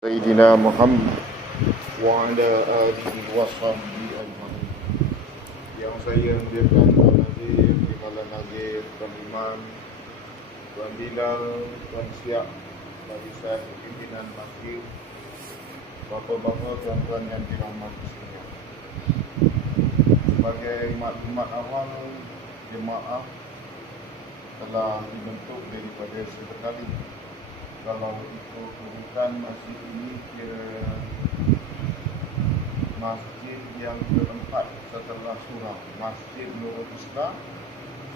Sayyidina Muhammad wa ala alihi wa sahbihi ajma'in. Yang saya muliakan Tuan Nazir, Timbalan Nazir, Tuan Imam, Tuan Bilal, Tuan Siap, barisan pimpinan masjid, bapa-bapa, tuan-tuan yang dirahmati sekalian. Sebagai maklumat awal, jemaah telah dibentuk daripada sekali. Kalau itu urutan masjid ini kira masjid yang keempat setelah surah Masjid Nurul Islam,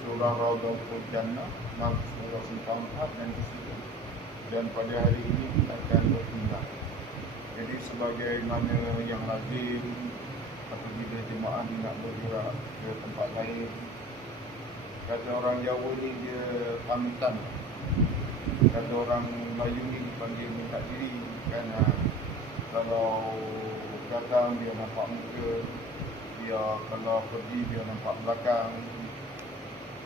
Surah Raudhatul Jannah, Surah Al-Fatihah dan Al-Sirah. Dan pada hari ini kita akan berpindah. Jadi sebagaimana yang lazim apabila jemaah nak bergerak ke tempat lain, kata orang Jawa ni dia pamitan. Kata orang Melayu ni dipanggil minta diri kan. Kalau datang dia nampak muka, dia kalau pergi dia nampak belakang.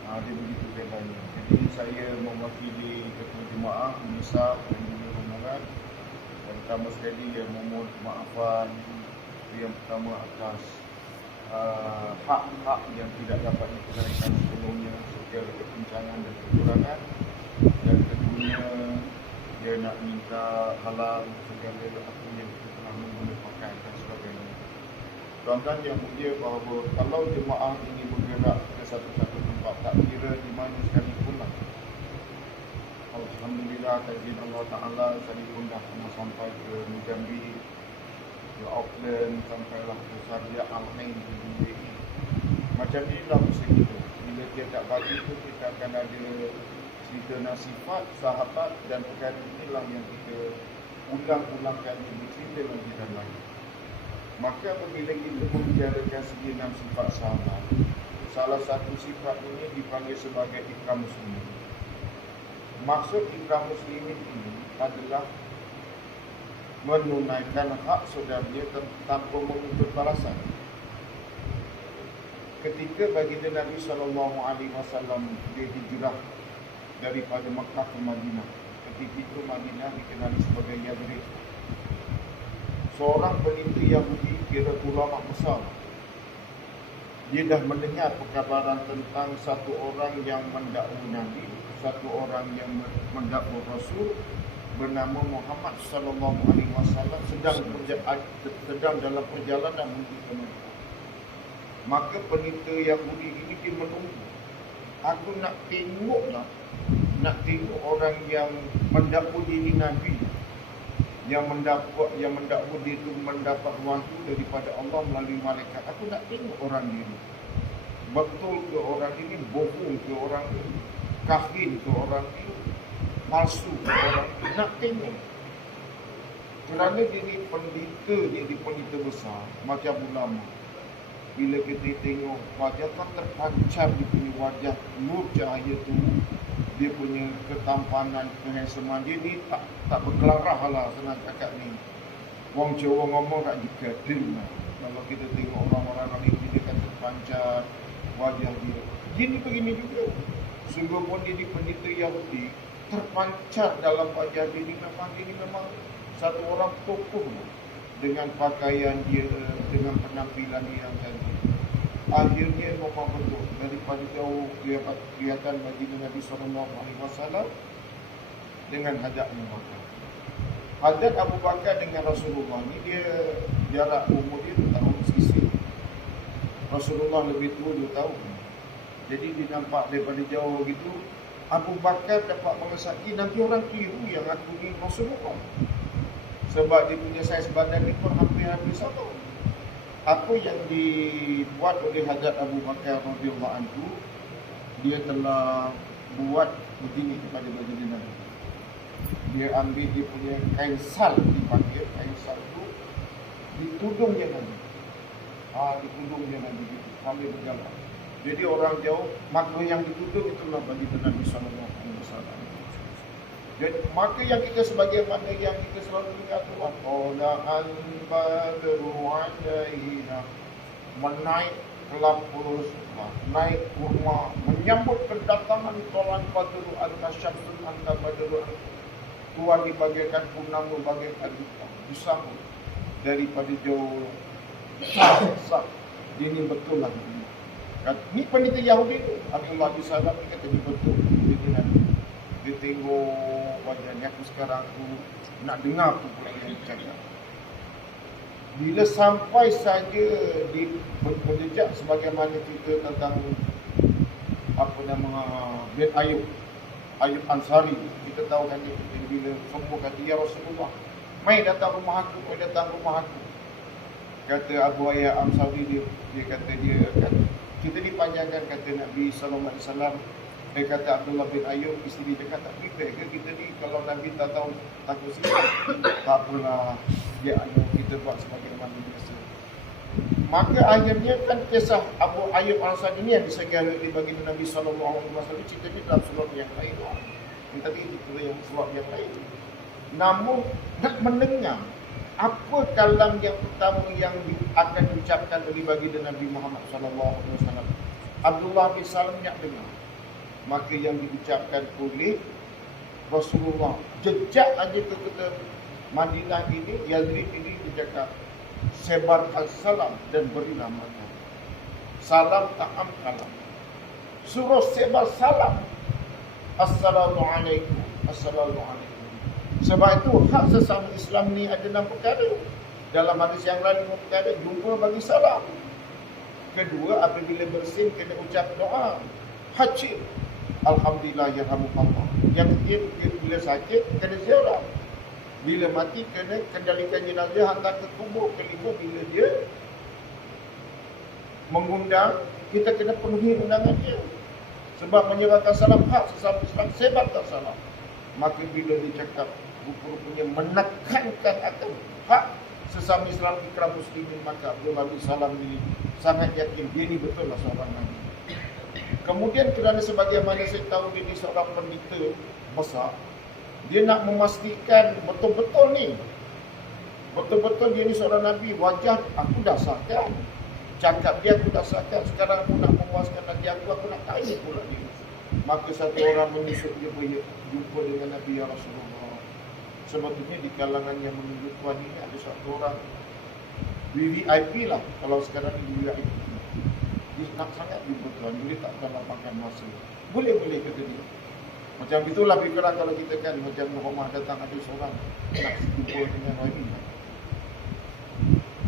Dia begitu bedanya. Jadi saya mewakili ketua jemaah Nisa dan juga rombongan. Dan pertama sekali dia memohon maafan yang pertama atas hak-hak yang tidak dapat ditunaikan sebelumnya, segala kepincangan dan kekurangan. Dan keduanya dia nak minta halal segala apa yang kita telah menggunakan dan sebagainya. Tuan-tuan yang mulia bahawa kalau jemaah ini bergerak ke satu-satu tempat, tak kira di mana sekalipun lah. Alhamdulillah, tajin Allah Ta'ala, sekalipun dah pernah sampai ke Mozambik, ke Auckland, sampailah ke Sarjah Al-Ain di UAE. Macam inilah usaha kita. Bila dia tak bagi tu, kita akan ada cerita nasifat, sahabat dan perkara inilah yang kita ulang-ulangkan bercerita lagi dan lagi. Maka apabila kita membicarakan segi 6 sifat sahabat, salah satu sifat ini dipanggil sebagai ikram muslimin. Maksud ikram muslimin ini adalah menunaikan hak saudaranya tanpa menuntut balasan. Ketika baginda Nabi SAW dia hijrah daripada Makkah ke Madinah, ketika itu Madinah dikenali sebagai Yathrib. Seorang peneliti Yahudi, kira ulama besar, dia dah mendengar perkabaran tentang satu orang yang mendakwa Nabi, satu orang yang mendakwa Rasul bernama Muhammad sallallahu alaihi wasallam sedang dalam perjalanan menuju ke Mekah. Maka peneliti Yahudi ini dia menunggu. Aku nak tengok orang yang mendakwa diri Nabi, yang mendakwa dia itu mendapat wahyu daripada Allah melalui malaikat. Aku nak tengok orang ini. Betul ke orang ini, bohong ke orang ini, kafir ke orang ini, palsu ke orang ini. Nak tengok. Kerana dia ni pendeta, dia di pendeta besar macam ulama. Bila kita tengok wajah kan terpancar, dia punya wajah nur cahaya tu, dia punya ketampanan, kehansaman dia ni tak berkelarah lah, senang cakap ni. Wong Jawa ngomong kat jika dream lah. Kalau kita tengok orang-orang lain, dia kan terpancar wajah dia. Dia ni begini juga. Sungguh pun dia di pendeta Yahudi, terpancar dalam wajah dia ni memang satu orang tokoh lah. Dengan pakaian dia, dengan penampilan dia yang cantik. Akhirnya memang betul, daripada jauh kelihatan baginda Nabi SAW dengan hadap Abu Bakar. Hadap Abu Bakar dengan Rasulullah ni dia jarak umur dia 2 tahun sisi. Rasulullah lebih tua 2 tahun. Jadi dia nampak daripada jauh gitu, Abu Bakar dapat mengesaki, nanti orang keliru yang aku ni Rasulullah. Sebab dia punya saiz badan ni pun hampir-hampir sama. Apa yang dibuat oleh Hadrat Abu Bakar radhiyallahu anhu, dia telah buat begini kepada baginda Nabi. Dia ambil dia punya kain sal, dipanggil kain sal tu, ditudungnya Nabi. Ditudungnya Nabi gitu, sambil berjalan. Jadi orang jauh, maka yang ditudung itulah baginda Nabi sallallahu alaihi wasallam. Jadi, maka yang kita sebagaimana yang kita selalu ingat tu, Qala al-badru alaina, menaik kelapur, naik kurma, menyambut kedatangan Tolan Badru al-Kasyamsul anta badru. Tuhan dibagikan purnama bagaikan busang daripada jauh sah. Dia ni betul lah. Ni penitia Yahudi tu, Abdullah bin Salam ni kata dia betul. Dia tengok wajahnya, aku sekarang aku nak dengar apa pula yang dia cakap. Bila sampai saja di berjejak sebagaimana cerita tentang apa nama bin Ayub Ansari, kita tahu kan dia bila semua kata ya Rasulullah, mai datang rumah aku, mai datang rumah aku. Kata Abu Ayyub Ansari dia kata kita dipanjangkan kata Nabi sallallahu alaihi wasallam. Dia kata Abdullah bin Ayub, isteri dia cakap tak prepare ke kita ni kalau Nabi tak tahu takut sikit. Tak apalah, dia ada kita buat sebagaimana biasa. Maka akhirnya kan kisah Abu Ayyub Ansari ni yang disegel dibagi Nabi sallallahu alaihi wasallam, cerita ni dalam surah yang lain. Yang tadi cerita yang surah yang lain. Namun nak mendengar apa kalam yang pertama yang akan diucapkan oleh baginda Nabi Muhammad sallallahu alaihi wasallam. Abdullah bin Salam nak dengar. Maka yang diucapkan oleh Rasulullah, jejak aja ke kota Madinah ini, Yathrib ini, dia cakap sebarkan salam dan berilah makan. Salam ta'am kalam. Suruh sebar salam. Assalamualaikum. Assalamualaikum. Sebab itu hak sesama Islam ni ada 6 perkara. Dalam hadis yang lain 5 perkara. Jumpa bagi salam. Kedua, apabila bersin kena ucap doa. Hajib. Alhamdulillah yarhamukallah. Yang ketiga, bila sakit kena ziarah. Bila mati kena kendalikan jenazah hantar ke kubur. Kelima, bila dia mengundang, kita kena penuhi undangan dia. Sebab menyebarkan salam hak sesama Islam, sebarkan salam. Maka bila dia cakap rupa-rupanya menekankan akan hak sesama Islam ikram muslimin, maka Abdullah bin Salam ini sangat yakin dia ni betul lah seorang Nabi. Kemudian kerana sebagaimana saya tahu dia ni seorang pendeta besar, dia nak memastikan betul-betul ni, betul-betul dia ni seorang Nabi. Wajah aku dah sahkan, cakap dia aku dah sahkan, sekarang aku nak memuaskan lagi aku nak tanya pula dia. Maka satu orang menyusup dia berjumpa dengan Nabi ya Rasulullah. Sebetulnya di kalangan yang menunjuk Tuhan ini ada satu orang VVIP lah. Kalau sekarang ini VVIP, dia nak sangat jumpa Tuhan, boleh tak akan lapangkan masa? Boleh kata dia. Macam itulah fikiran kalau kita kan macam rumah datang ada seorang nak jumpa dengan Nabi.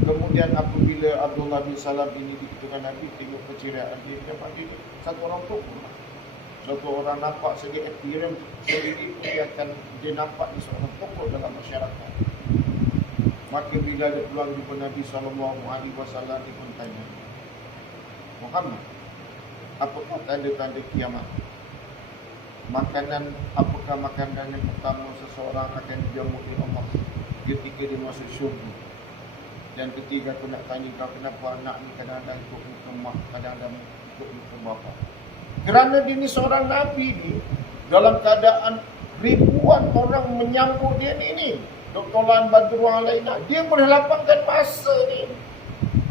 Kemudian apabila Abdullah bin Salam ini dikatakan Nabi, tengok keceriaan dia, dapat dia satu orang tokoh lah. Satu orang nampak segi appearance sendiri pun dia nampak dia seorang tokoh dalam masyarakat. Maka bila ada peluang jumpa Nabi SAW, dia pun tanya, Muhammad, apakah tanda-tanda kiamat? Apakah makanan yang pertama seseorang akan dijamu oleh Allah ketika dia masuk syurga? Dan ketiga, aku nak tanya kau, kenapa anak ni kadang-kadang ikut muka mak, kadang-kadang ikut muka bapa? Kerana dia ni seorang Nabi ni, dalam keadaan ribuan orang menyambut dia ni Dr. Lan Badruan Alaina, dia boleh lapangkan masa ni.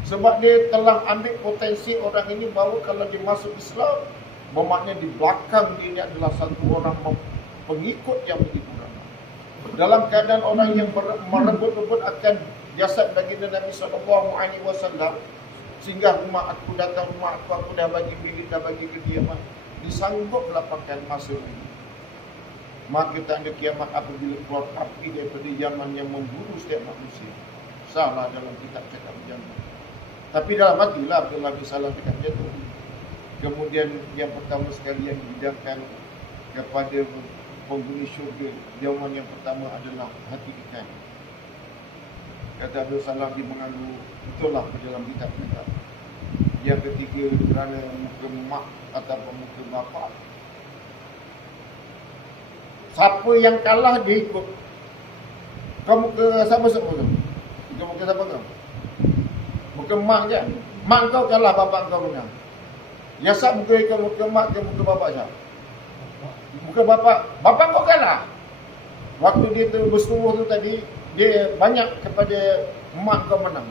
Sebab dia telah ambil potensi orang ini bahawa kalau dia masuk Islam, bermakna di belakang dia ni adalah satu orang pengikut yang begitu ramai. Dalam keadaan orang yang merebut-rebut akan jasad baginda Nabi SAW, sehingga rumah aku datang, rumah aku dah bagi bilik, dah bagi kediaman, disanggup lapangkan masa ini. Maka tanda kiamat apabila keluar api daripada zaman yang memburu setiap manusia. Salah dalam kitab cakap zaman. Tapi dalam hatilah Abdullah bin Salam cakap jatuh. Kemudian yang pertama sekali yang dibidangkan kepada penghuni syurga, jawapan yang pertama adalah hati ikan. Kata Abdul Salam, dia mengaku itulah dalam kitab kita. Yang ketiga, kerana muka mak ataupun muka bapa. Siapa yang kalah dia ikut. Kau muka siapa tu? Muka siapa kau? Muka mak je. Mak kau kalah, bapa kau menang. Yasab muka mak ke muka bapa siapa? Muka bapa kau kalah. Waktu dia tu bersetubuh tu tadi, dia banyak kepada mak kau menang.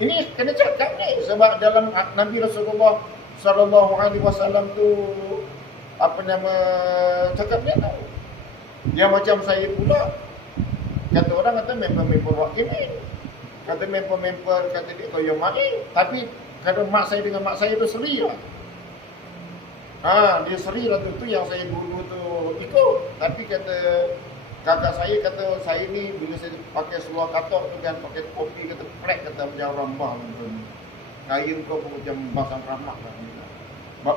Ini kena cakap ni, sebab dalam Nabi Rasulullah SAW tu apa nama cakap dia tahu. Yang macam saya pula, kata orang kata member-member wak ini, kata member-member kata dia koyong mari, tapi kata mak saya dengan mak saya tu seri lah. Dia seri lah tu yang saya dulu tu ikut. Tapi kata kakak saya kata saya ni bila saya pakai seluar katok tu kan, pakai topi kata plek kata macam rambah tu. Kaya kau macam basang ramah lah.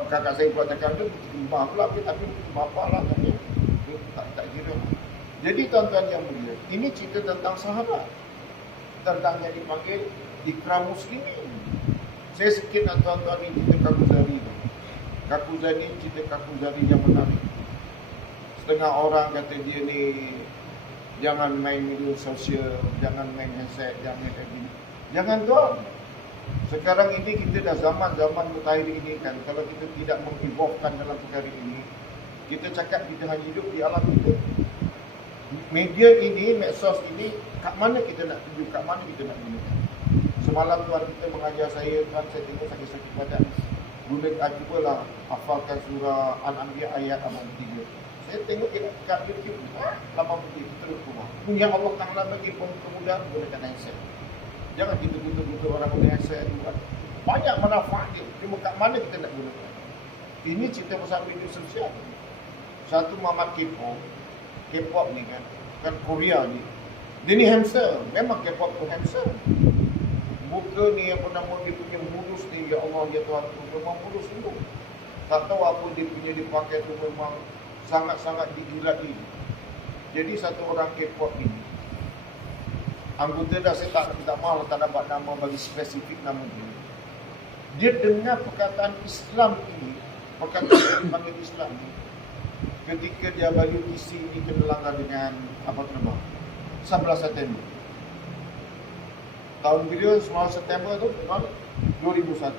Kakak saya buat cakap tu kembang pula, tapi bapa lah katanya. Tak kira. Jadi tuan-tuan yang mulia, ini cerita tentang sahabat, tentang yang dipanggil ikram muslimin. Saya sikit nak tuan-tuan ni cerita Kakuzari tu. Kakuzari cerita Kakuzari yang menarik. Setengah orang kata dia ni jangan main media sosial, jangan main handset, jangan main kayak gini. Jangan tuan. Sekarang ini kita dah zaman mutakhir ini kan. Kalau kita tidak mengevolvekan dalam perkara ini, kita cakap kita hanya hidup di alam kita. Media ini, medsos ini, kat mana kita nak tuju, kat mana kita nak gunakan. Semalam tuan kita mengajar saya, tuan saya tengok sakit-sakit badan. Cubalah hafalkan surah Al-Anbiya ayat 83. Saya tengok kat YouTube, 83 terus keluar. Yang Allah Ta'ala bagi kemudahan gunakan handset. Jangan kita guna orang guna handset tu. Banyak manfaat dia. Cuma kat mana kita nak gunakan. Ini cerita pasal media sosial. Satu Muhammad K-pop ni kan Korea ni. Dia ni handsome. Memang K-pop tu handsome. Muka ni apa nama dia punya mulus ni, ya Allah ya Tuhan tu memang mulus dulu. Tak tahu apa dia punya dia pakai tu memang sangat-sangat digilai. Jadi satu orang K-pop ini, anggota dah saya tak mahu tak dapat nama bagi spesifik nama dia. Dia dengar perkataan Islam ini, perkataan yang dipanggil Islam ini, ketika dia bagi isi ini kena langgar dengan apa terbang 11 September. Tahun bila 11 September tu 2001.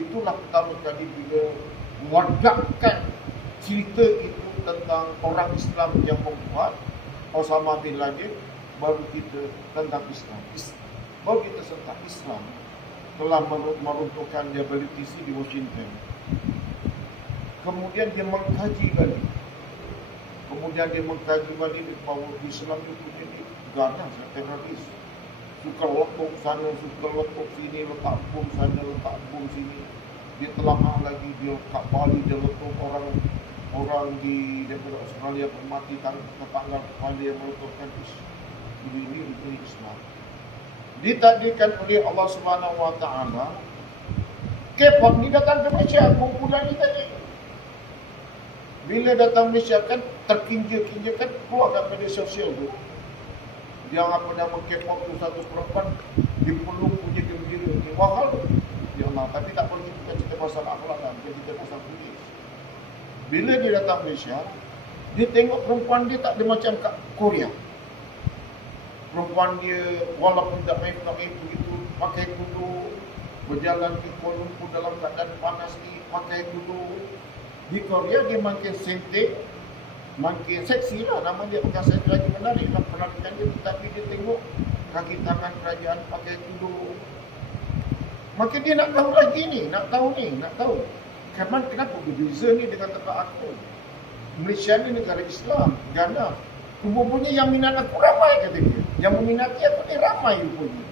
Itulah pertama kali bila mewadakkan cerita itu tentang orang Islam yang membuat Osama bin Laden. Baru kita tentang Islam. Baru kita tentang Islam telah meruntuhkan dia politisi di Washington. Kemudian dia mengkaji balik. Bahawa Islam itu punya ganas, teroris. Suka letup sana, suka letup sini, letak bom sana, letak bom sini. Dia telah lagi, dia kat Bali, dia letup orang di daripada Australia mati tetangga kepala yang meletupkan ini Islam. Ditakdirkan oleh Allah Subhanahu Wa Taala, K-pop ni datang ke Malaysia, kumpulan ni tadi. Bila datang Malaysia kan terkinja-kinja kan keluar daripada sosial tu. Yang apa nama K-pop tu satu perempuan dipeluk punya gembira ni mahal tu. Ya Allah, tapi tak boleh kita cerita pasal akhlak dan cerita pasal polis. Bila dia datang Malaysia, dia tengok perempuan dia tak ada macam kat Korea. Perempuan dia walaupun tak main begitu, pakai kudu, berjalan di Kuala Lumpur dalam keadaan panas ni, pakai kudu. Di Korea dia makin sentik, makin seksi lah. Nama dia bukan seksi lagi menarik lah penampilan dia. Tapi dia tengok kaki tangan kerajaan pakai kudu. Maka dia nak tahu lagi ni, nak tahu. Kenapa berbeza ni dengan tempat aku? Malaysia ni negara Islam, ganas. Rupanya yang minat aku ramai, kata dia. Yang meminati aku ni ramai rupanya.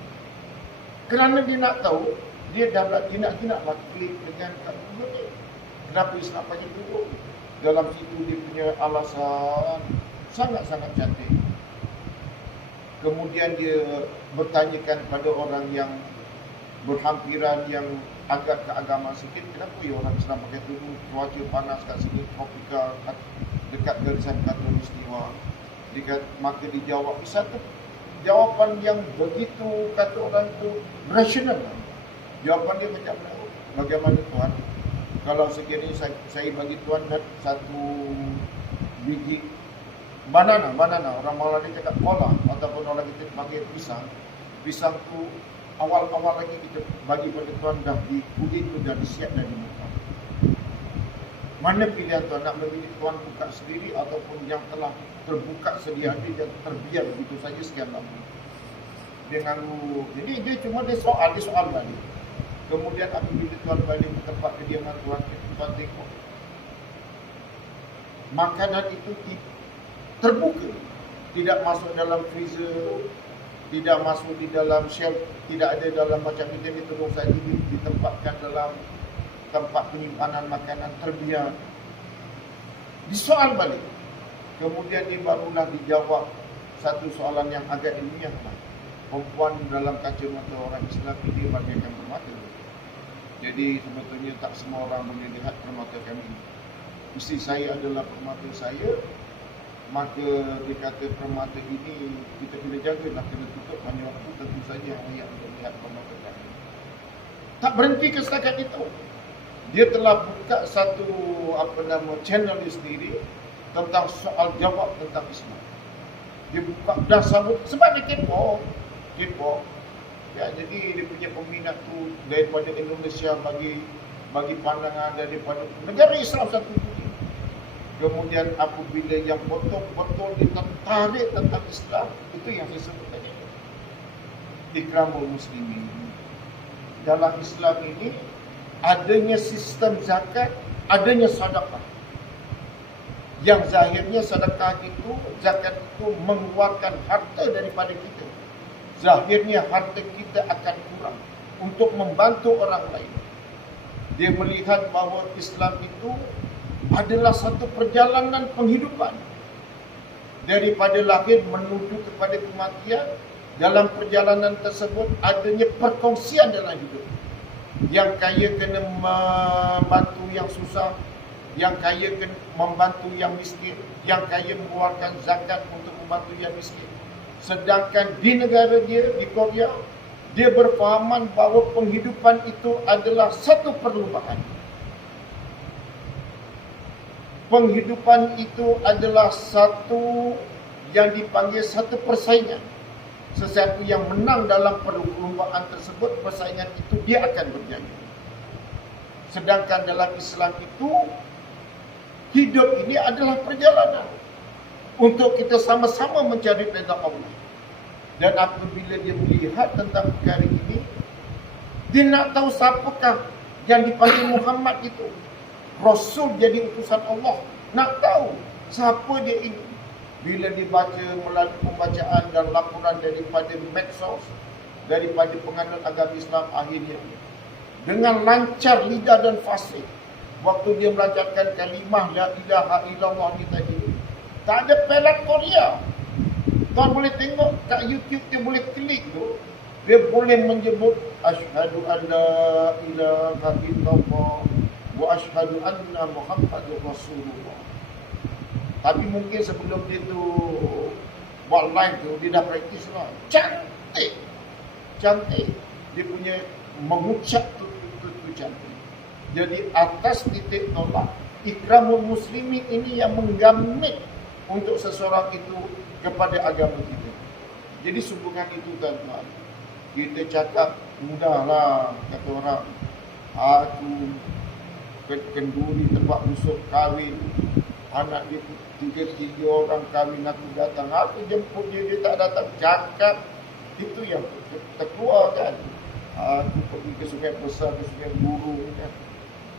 Kerana dia nak tahu, dia dah nak klik dengan kat Google ni. Kenapa Islam pakai Google? Dalam situ dia punya alasan sangat-sangat cantik. Kemudian dia bertanyakan pada orang yang berhampiran, yang agak keagamaan sikit, kenapa ya orang Islam pakai tudung, cuaca panas kat sini, tropikal, dekat garisan khatulistiwa. Maka dijawab satu jawapan yang begitu kata orang itu rasional. Jawapan dia macam mana? Bagaimana Tuhan? Kalau sekiranya saya bagi Tuhan satu biji banana, orang Melayu cakap kola, ataupun orang kita panggil pisang tu awal-awal lagi kita bagi pada Tuhan dah diuji tu dah disiap dan dimakan. Mana pilihan Tuhan, nak memilih Tuhan buka sendiri ataupun yang telah terbuka sedia ada dan terbiar begitu saja sekian lama. Jadi dia cuma soal balik. Kemudian apabila Tuhan balik ke tempat kediaman Tuhan tengok makanan itu terbuka, tidak masuk dalam freezer, tidak masuk di dalam shelf, tidak ada dalam macam kita ni, terus saja ditempatkan dalam tempat penyimpanan makanan terbiar. Disoal balik, kemudian dia barulah dijawab satu soalan yang agak ilmiah lah. Perempuan dalam kacamata orang Islam ini bagaikan permata. Jadi sebetulnya tak semua orang boleh lihat permata kami. Isteri saya adalah permata saya, maka dia kata permata ini kita kena jagalah, kena tutup banyak waktu, tentu saja yang layak untuk lihat permata kami. Tak berhenti ke setakat itu. Dia telah buka satu channel dia sendiri tentang soal jawab tentang Islam. Dia buka dah sambut sebab dia kepo. Ya, jadi dia punya peminat tu daripada Indonesia bagi pandangan daripada negara Islam satu dunia. Kemudian apabila yang betul-betul ditarik tentang Islam, itu yang saya sebut tadi. Ikramul muslimin. Dalam Islam ini adanya sistem zakat, adanya sedekah. Yang zahirnya sedekah itu, zakat itu mengeluarkan harta daripada kita. Zahirnya harta kita akan kurang untuk membantu orang lain. Dia melihat bahawa Islam itu adalah satu perjalanan penghidupan. Daripada lahir menuju kepada kematian, dalam perjalanan tersebut adanya perkongsian dalam hidup. Yang kaya kena membantu yang susah, yang kaya kena membantu yang miskin, yang kaya mengeluarkan zakat untuk membantu yang miskin. Sedangkan di negara dia, di Korea, dia berfahaman bahawa penghidupan itu adalah satu perlumbaan. Penghidupan itu adalah satu yang dipanggil satu persaingan. Sesiapa yang menang dalam perlumbaan tersebut, persaingan itu dia akan berjaya. Sedangkan dalam Islam itu, hidup ini adalah perjalanan untuk kita sama-sama mencari redha Allah. Dan apabila dia melihat tentang perkara ini, dia nak tahu siapakah yang dipanggil Muhammad itu. Rasul jadi utusan Allah. Nak tahu siapa dia ini. Bila dibaca melalui pembacaan dan laporan daripada medsos, daripada penganut agama Islam, akhirnya dengan lancar lidah dan fasih, waktu dia melancarkan kalimah la ilaha illallah ni tadi, tak ada pelat Korea. Tuan boleh tengok kat YouTube, dia boleh klik tu, dia boleh menyebut asyhadu an la ilaha illallah wa asyhadu anna Muhammadur Rasulullah. Tapi mungkin sebelum dia tu buat live tu, dia dah praktis lah. Cantik. Dia punya mengucap tu cantik. Jadi atas titik tolak, ikramul muslimin ini yang menggamit untuk seseorang itu kepada agama kita. Jadi sambungan itu tuan-tuan, kita cakap mudahlah, kata orang, aku kenduri tempat musuh kahwin, anak dia 3 orang kahwin, aku datang, aku jemput dia tak datang. Cakap itu yang terkeluar kan. Aku pergi ke Sungai Besar, ke Sungai Burung kan,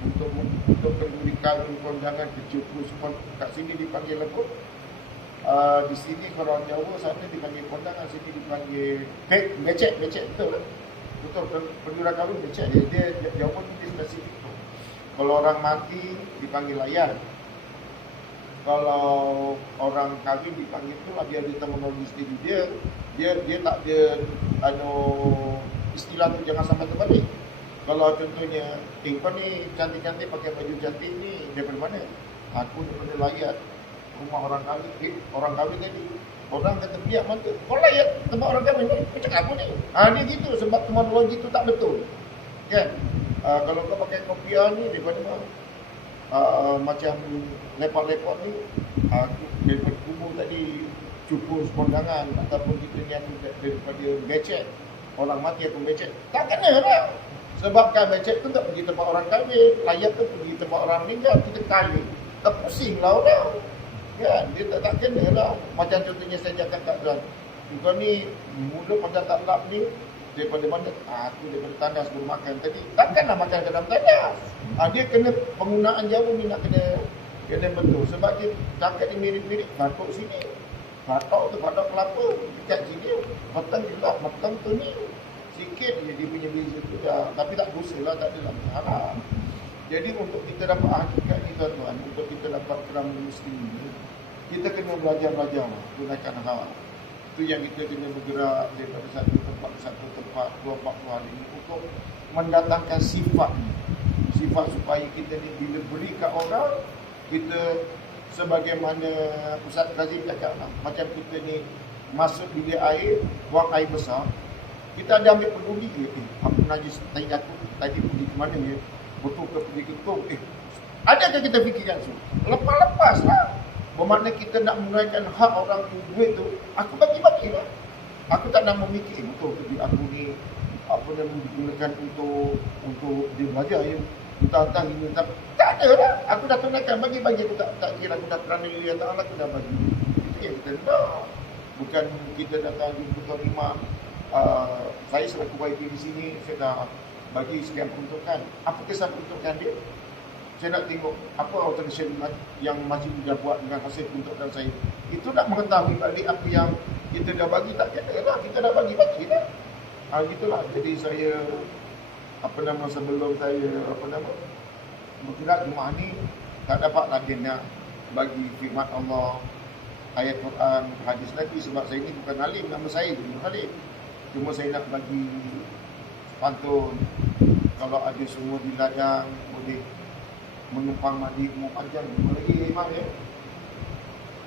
untuk kenduri kahwin, kondangan kecil semua. Kat sini dipanggil apa? Di sini kalau Jawa sana dipanggil kondangan, sini dipanggil becek betul kan? Betul, pendura kahwin becek. Dia Jawa ni dia spesifik tu. Kalau orang mati dipanggil layan. Kalau orang kahwin dipanggil tu lah, dia ada terminologi sendiri. Dia tak ada istilah tu, jangan sampai terbalik. Kalau contohnya, kau ni cantik-cantik pakai baju cantik ni daripada mana? Aku daripada layan rumah orang kahwin tadi. Orang kata biar mana? Kau layan tempat orang kahwin ni, macam apa ni? Dia gitu, sebab terminologi tu tak betul. Kan? Kalau kau pakai kopiah ni daripada mana? Macam lepak-lepak ni, aku daripada kubur tadi cukur kondangan, ataupun kita ni aku daripada becek, orang mati aku becek. Tak kena lah. Sebab kan becek tu tak pergi tempat orang kahwin, layak tu pergi tempat orang meninggal, kita kali. Tak pusing lah orang. Kan? Dia tak kena lah. Macam contohnya saya cakap kat tuan, kau ni mulut macam tak lap ni, daripada mana? Aku daripada tandas bermakan tadi. Takkanlah makan ke dalam tandas. Dia kena penggunaan Jawa ni nak kena betul. Sebab dia cakap ni mirip-mirip, batuk sini. Batok kelapa dekat sini, matang juga, matang tu ni sikit je dia punya beza tu dah. Tapi tak dosa lah, tak adalah haram. Jadi untuk kita dapat hakikat ni tuan-tuan, untuk kita dapat kerama muslim ni, kita kena belajar-belajar lah, gunakan hak. Itu yang kita kena bergerak daripada satu tempat ke satu tempat 24 hari ni untuk mendatangkan sifat ni. Sifat supaya kita ni bila beri kat orang, kita sebagaimana Ustaz Kazim cakap lah, macam kita ni masuk bilik air, buang air besar, kita ada ambil peduli ke, apa najis tai jatuh tadi pergi ke mana ya, betul ke pergi ke tong, adakah kita fikirkan tu? Lepas-lepas lah. Bermakna kita nak menggunakan hak orang duit tu, aku bagi-bagi lah. Aku tak nak memikir, betul ke aku ni apa yang digunakan untuk dia belajar ya, tentang ini, tak ada lah. Aku dah tunaikan, bagi-bagi, aku tak kira aku dah kerana dia Ta'ala, aku dah bagi. Itu yang kita nak. Bukan kita datang jumpa Tuan Imam, saya selaku YP di sini, saya dah bagi sekian peruntukan. Apa kesan peruntukan dia? Saya nak tengok apa alteration yang masjid dah buat dengan hasil peruntukan saya. Itu nak mengetahui balik apa yang kita dah bagi, tak kira lah. Kita dah bagi-bagi lah. Gitulah. Jadi saya, sebelum saya, bergerak Jumaat ni, tak dapat lagi nak bagi firman Allah, ayat Quran, hadis Nabi, sebab saya ni bukan alim, nama saya bukan alim. Cuma saya nak bagi pantun. Kalau ada semua di ladang, boleh menumpang mandi umur panjang. Lagi imam ya.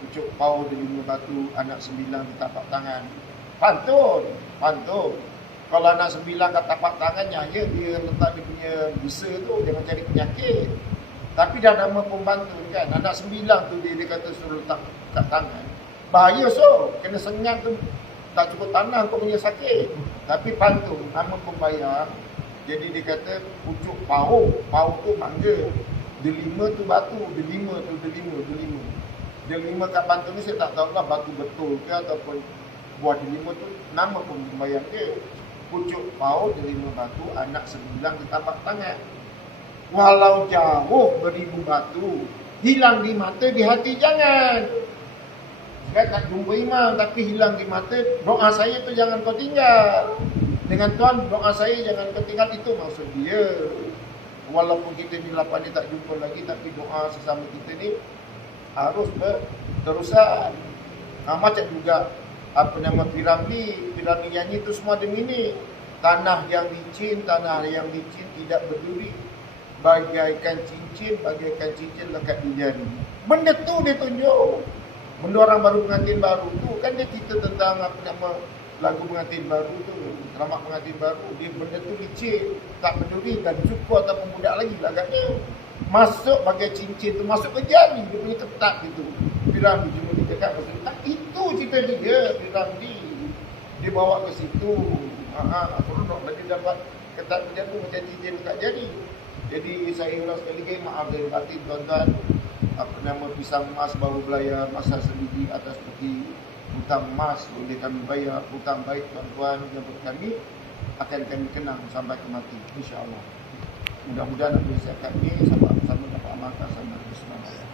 Pucuk pau dari 5 batu, anak 9 di tapak tangan. Pantun. Kalau anak 9 kat tapak tangannya, ya, dia letak dia punya busa tu, jangan cari penyakit. Tapi dah nama pembantu kan, anak 9 tu dia kata suruh letak kat tangan. Bahaya kena sengat tu, tak cukup tanah kau punya sakit. Tapi pantun, nama pembayar. Jadi dia kata pucuk pau tu mangga. Delima tu batu, delima. Delima kat pantun ni saya tak tahulah batu betul ke ataupun buah delima tu nama pembayar dia. Pucuk pau, delima batu, anak 9 di tapak tangan. Walau jauh beribu batu, hilang di mata, di hati jangan. Saya tak jumpa imam tapi hilang di mata, doa saya tu jangan kau tinggal. Dengan Tuhan, doa saya jangan kau tinggal, itu maksud dia. Walaupun kita ni 8 ni tak jumpa lagi, tapi doa sesama kita ni harus berterusan. Macam juga piramid yang itu semua demi ni. Tanah yang licin tidak berduri. Bagaikan cincin lekat di jari. Benda tu dia tunjuk. Benda orang baru pengantin baru tu, kan dia cerita tentang lagu pengantin baru tu, drama pengantin baru. Dia benda tu licin, tak peduli dan cukup ataupun budak lagi agaknya. Masuk bagai cincin tu, masuk ke jari, dia punya tetap gitu. Piramid cuma dia cakap pasal tak, itu cerita dia, piramid. Dia bawa ke situ. Seronok lah dia dapat ketat macam tu, macam cincin dekat jari. Jadi saya ulang sekali lagi, maaf dari batin tuan-tuan. Pisang emas baru belayar, masa sendiri atas peti hutang emas boleh kami bayar, hutang baik tuan-tuan jemput kami akan kami kenang sampai ke mati, insya-Allah. Mudah-mudahan apa yang saya kami sama-sama dapat amalkan sama Bismillah.